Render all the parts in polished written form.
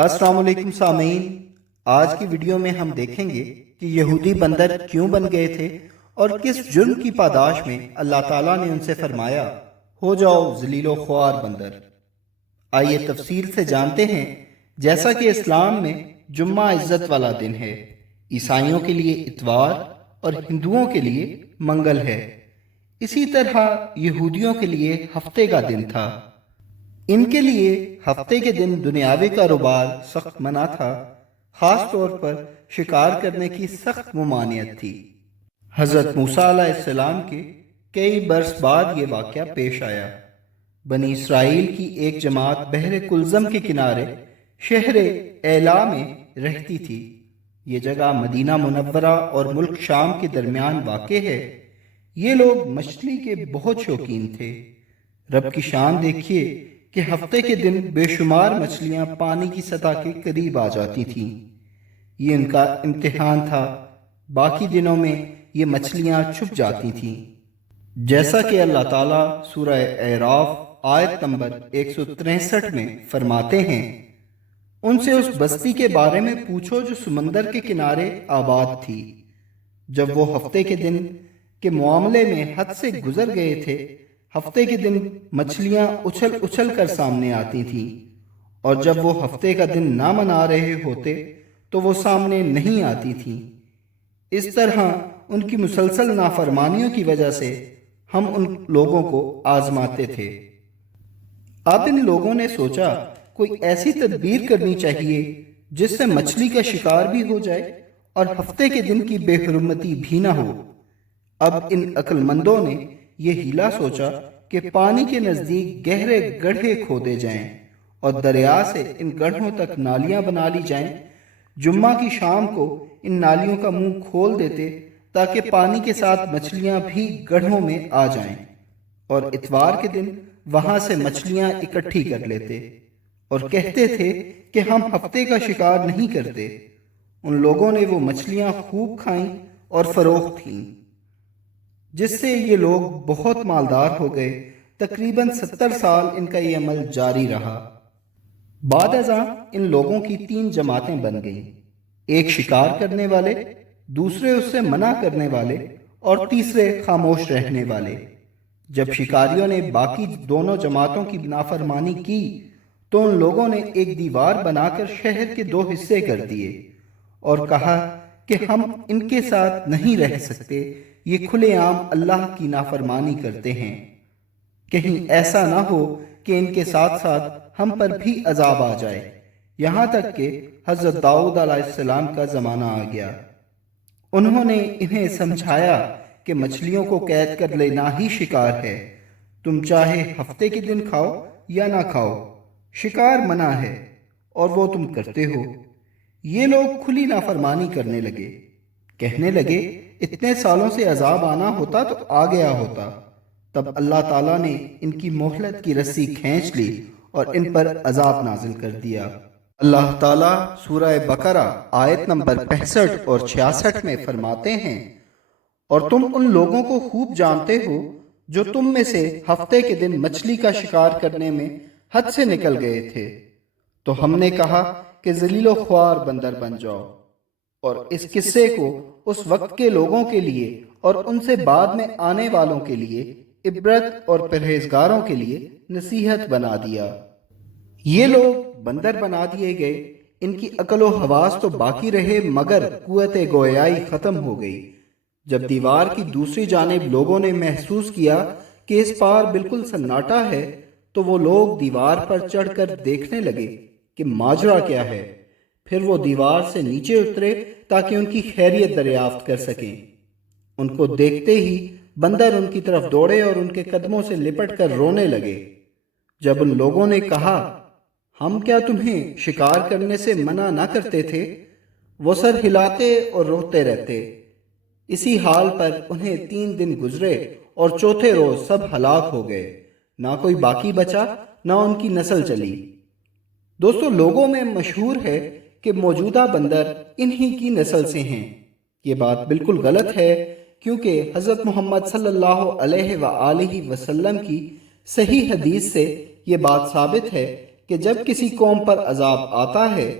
अस्सलाम वालेकुम सामीन। आज की वीडियो में हम देखेंगे कि यहूदी बंदर क्यों बन गए थे और किस जुर्म की पादाश में अल्लाह ताला ने उनसे फरमाया, हो जाओ जलीलो ख्वार बंदर। आइए तफसील से जानते हैं। जैसा कि इस्लाम में जुम्मा इज्जत वाला दिन है, ईसाइयों के लिए इतवार और हिंदुओं के लिए मंगल है, इसी तरह यहूदियों के लिए हफ्ते का दिन था। इनके लिए हफ्ते के दिन दुनियावी कारोबार सख्त मना था। खास तौर पर शिकार करने की सख्त ममानियत थी। हजरत मूसा अलैहिस्सलाम के कई बरस बाद ये वाक़या पेश आया। बनी इसराइल की एक जमात बहरे कुलज़म के किनारे शहर एला में रहती थी। ये जगह मदीना मुनव्वरा और मुल्क शाम के दरमियान वाक़ है। ये लोग मछली के बहुत शौकीन थे। रब की शान देखिए कि हफ्ते के दिन बेशुमार मछलियां पानी की सतह के करीब आ जाती थीं। ये इनका इम्तिहान था। बाकी दिनों में ये मछलियां छुप जाती थीं। जैसा कि अल्लाह ताला सूरह एराफ आयत नंबर 163 में फरमाते हैं, उनसे उस बस्ती के बारे में पूछो जो समंदर के किनारे आबाद थी। जब वो हफ्ते के दिन के मामले में हद से गुजर गए थे, हफ्ते के दिन मछलियां उछल उछल कर सामने आती थीं, और जब वो हफ्ते का दिन ना मना रहे होते तो वो सामने नहीं आती थीं। इस तरह उनकी मुसलसल नाफरमानियों की वजह से हम उन लोगों को आजमाते थे। अब इन लोगों ने सोचा कोई ऐसी तदबीर करनी चाहिए जिससे मछली का शिकार भी हो जाए और हफ्ते के दिन की बेहुरमती भी ना हो। अब इन अक्लमंदों ने यह हीला सोचा कि पानी के नजदीक गहरे गड्ढे खोदे जाएं और दरिया से इन गड्ढों तक नालियां बना ली जाएं। जुम्मा की शाम को इन नालियों का मुंह खोल देते ताकि पानी के साथ मछलियां भी गड्ढों में आ जाएं, और इतवार के दिन वहां से मछलियां इकट्ठी कर लेते और कहते थे कि हम हफ्ते का शिकार नहीं करते। उन लोगों ने वो मछलियां खूब खाईं और फरोख्त कीं, जिससे ये लोग बहुत मालदार हो गए। तकरीबन 70 साल इनका ये अमल जारी रहा। बाद अज़ां इन लोगों की 3 जमातें बन गईं। एक शिकार करने वाले, दूसरे उससे मना करने वाले और तीसरे खामोश रहने वाले। जब शिकारियों ने बाकी दोनों जमातों की नाफरमानी की तो उन लोगों ने एक दीवार बनाकर शहर के 2 हिस्से कर दिए और कहा कि हम इनके साथ नहीं रह सकते, ये खुलेआम अल्लाह की नाफरमानी करते हैं। कहीं ऐसा ना हो कि इनके साथ साथ हम पर भी अजाब आ जाए। यहाँ तक कि हजरत दाऊद अलैहिस्सलाम का ज़माना आ गया। उन्होंने इन्हें समझाया कि मछलियों को कैद कर लेना ही शिकार है। तुम चाहे हफ्ते के दिन खाओ या ना खाओ, शिकार मना है और वो तुम करते हो। ये लोग खुली नाफरमानी करने लगे। कहने लगे इतने सालों से अजाब आना होता तो आ गया होता। तब अल्लाह ताला ने इनकी मोहलत की रस्सी खींच ली और इन पर अजाब नाजिल कर दिया। अल्लाह ताला सूरह बकरा आयत नंबर 65 और 66 में फरमाते हैं, और तुम उन लोगों को खूब जानते हो जो तुम में से हफ्ते के दिन मछली का शिकार करने में हद से निकल गए थे, तो हमने कहा कि जलीलो ख्वार बंदर बन जाओ। और इस किस्से को उस वक्त के लोगों के लिए और उनसे बाद में आने वालों के लिए इबरत और परहेजगारों के लिए नसीहत बना दिया। ये लोग बंदर बना दिए गए। इनकी अकल व हवास तो बाकी रहे, मगर कुव्वत गोयाई खत्म हो गई। जब दीवार की दूसरी जानिब लोगों ने महसूस किया कि इस पार बिल्कुल सन्नाटा है, तो वो लोग दीवार पर चढ़कर देखने लगे कि माजरा क्या है। फिर वो दीवार से नीचे उतरे ताकि उनकी खैरियत दरियाफ्त कर सकें। उनको देखते ही बंदर उनकी तरफ दौड़े और उनके कदमों से लिपट कर रोने लगे। जब उन लोगों ने कहा, हम क्या तुम्हें शिकार करने से मना ना करते थे, वो सर हिलाते और रोते रहते। इसी हाल पर उन्हें 3 दिन गुजरे और चौथे रोज सब हलाक हो गए। ना कोई बाकी बचा, ना उनकी नस्ल चली। दोस्तों, लोगों में मशहूर है कि मौजूदा बंदर इन्हीं की नस्ल से हैं। ये बात बिल्कुल गलत है, क्योंकि हज़रत मोहम्मद सल्लल्लाहु अलैहि वसल्लम की सही हदीस से ये बात साबित है کہ جب کسی قوم پر عذاب آتا ہے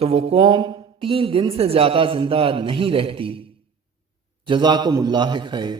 تو وہ قوم 3 دن سے زیادہ زندہ نہیں رہتی۔ جزاکم اللہ خیر۔